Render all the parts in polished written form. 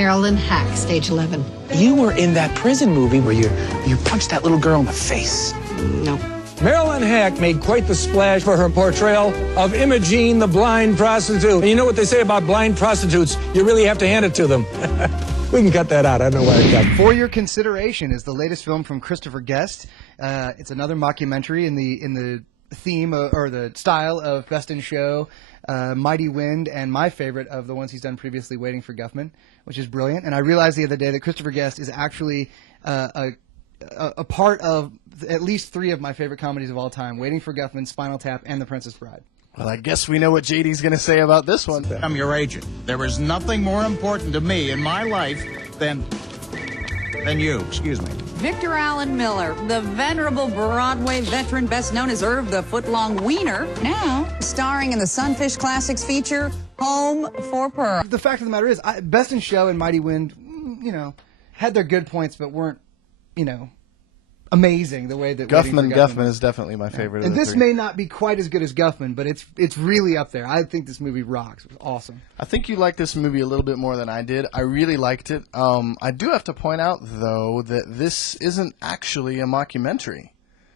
Marilyn Hack, stage 11. You were in that prison movie where you punched that little girl in the face. No. Marilyn Hack made quite the splash for her portrayal of Imogene, the blind prostitute. And you know what they say about blind prostitutes? You really have to hand it to them. We can cut that out. I don't know why I got it. For Your Consideration is the latest film from Christopher Guest. It's another mockumentary in the theme or the style of Best in Show, Mighty Wind, and my favorite of the ones he's done previously, Waiting for Guffman, which is brilliant. And I realized the other day that Christopher Guest is actually a part of at least 3 of my favorite comedies of all time: Waiting for Guffman, Spinal Tap, and The Princess Bride. Well, I guess we know what JD's going to say about this one. I'm your agent. There is nothing more important to me in my life than you. Excuse me. Victor Allen Miller, the venerable Broadway veteran best known as Irv the Footlong Wiener, now starring in the Sunfish Classics feature Home for Pearl. The fact of the matter is, Best in Show and Mighty Wind, had their good points, but weren't, amazing the way that Guffman is definitely my favorite. And of the this 3. may not be quite as good as Guffman, but it's really up there. I think this movie rocks. It was awesome. I think you liked this movie a little bit more than I did. I really liked it. I do have to point out, though, that this isn't actually a mockumentary,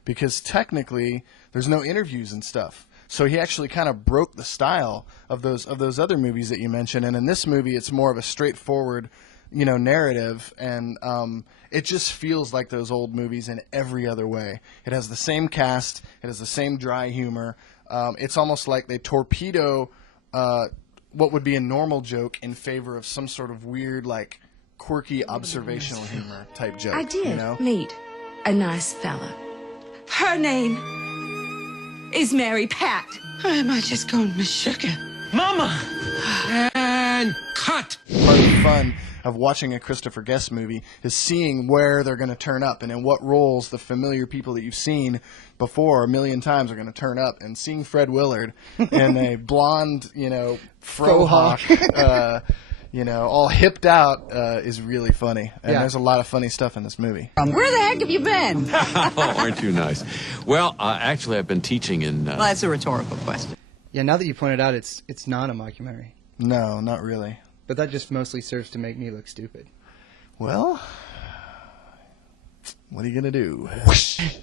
because technically there's no interviews and stuff. So he actually kind of broke the style of those other movies that you mentioned. And in this movie, it's more of a straightforward, narrative, and it just feels like those old movies in every other way. It has the same cast, it has the same dry humor. It's almost like they torpedo what would be a normal joke in favor of some sort of weird, like, quirky observational humor type joke. I did meet a nice fella. Her name is Mary Pat. Or am I just going Miss Sugar? Mama! And cut! Part of the fun of watching a Christopher Guest movie is seeing where they're going to turn up and in what roles the familiar people that you've seen before a million times are going to turn up. And seeing Fred Willard in a blonde, faux-hawk, all hipped out is really funny. And there's a lot of funny stuff in this movie. Where the heck have you been? Oh, aren't you nice? Well, actually, I've been teaching in... Well, that's a rhetorical question. Yeah, now that you pointed out, it's not a mockumentary. No, not really. But that just mostly serves to make me look stupid. Well, what are you going to do?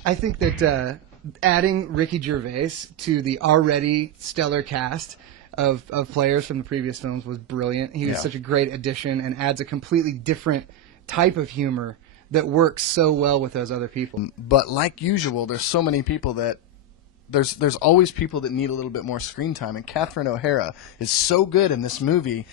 I think that adding Ricky Gervais to the already stellar cast of players from the previous films was brilliant. He was such a great addition and adds a completely different type of humor that works so well with those other people. But like usual, there's so many people that there's always people that need a little bit more screen time, and Catherine O'Hara is so good in this movie.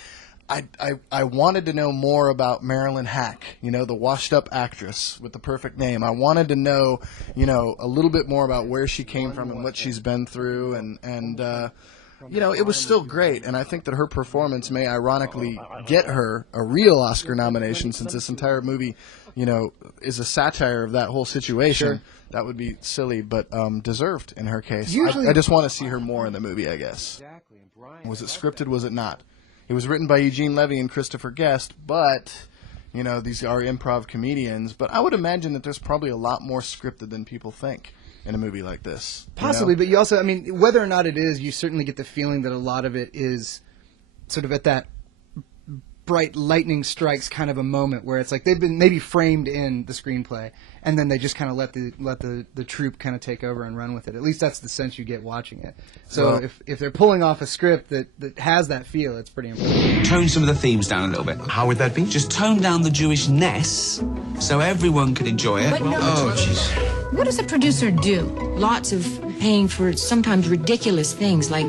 I wanted to know more about Marilyn Hack, the washed-up actress with the perfect name. I wanted to know, a little bit more about where she came from and what she's been through, and it was still great. And I think that her performance may ironically get her a real Oscar nomination, since this entire movie, is a satire of that whole situation. Sure. That would be silly, but deserved in her case. I just want to see her more in the movie, I guess. Was it scripted? Was it not? It was written by Eugene Levy and Christopher Guest, but, these are improv comedians. But I would imagine that there's probably a lot more scripted than people think in a movie like this. Possibly, but you also, whether or not it is, you certainly get the feeling that a lot of it is sort of at that bright lightning strikes kind of a moment where it's like they've been maybe framed in the screenplay, and then they just kind of let the troupe kind of take over and run with it. At least that's the sense you get watching it. So if they're pulling off a script that has that feel, it's pretty impressive. Tone some of the themes down a little bit. How would that be? Just tone down the Jewishness so everyone could enjoy it. Oh, jeez. What does a producer do? Lots of paying for sometimes ridiculous things like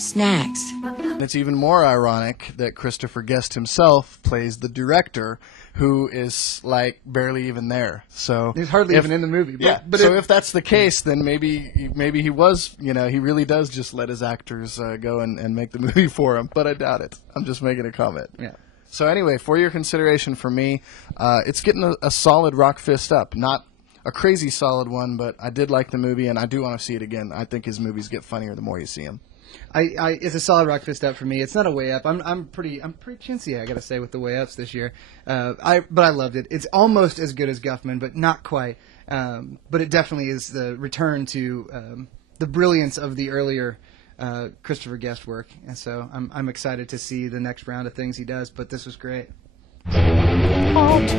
snacks. It's even more ironic that Christopher Guest himself plays the director, who is like barely even there. So he's hardly even in the movie. But if that's the case, then maybe he was, he really does just let his actors go and make the movie for him. But I doubt it. I'm just making a comment. Yeah. So anyway, for your consideration for me, it's getting a solid rock fist up. Not a crazy solid one, but I did like the movie, and I do want to see it again. I think his movies get funnier the more you see them. It's a solid rock fist up for me. It's not a way up. I'm pretty chintzy, I gotta say, with the way ups this year. But I loved it. It's almost as good as Guffman, but not quite. But it definitely is the return to the brilliance of the earlier Christopher Guest work, and so I'm excited to see the next round of things he does. But this was great. Halt.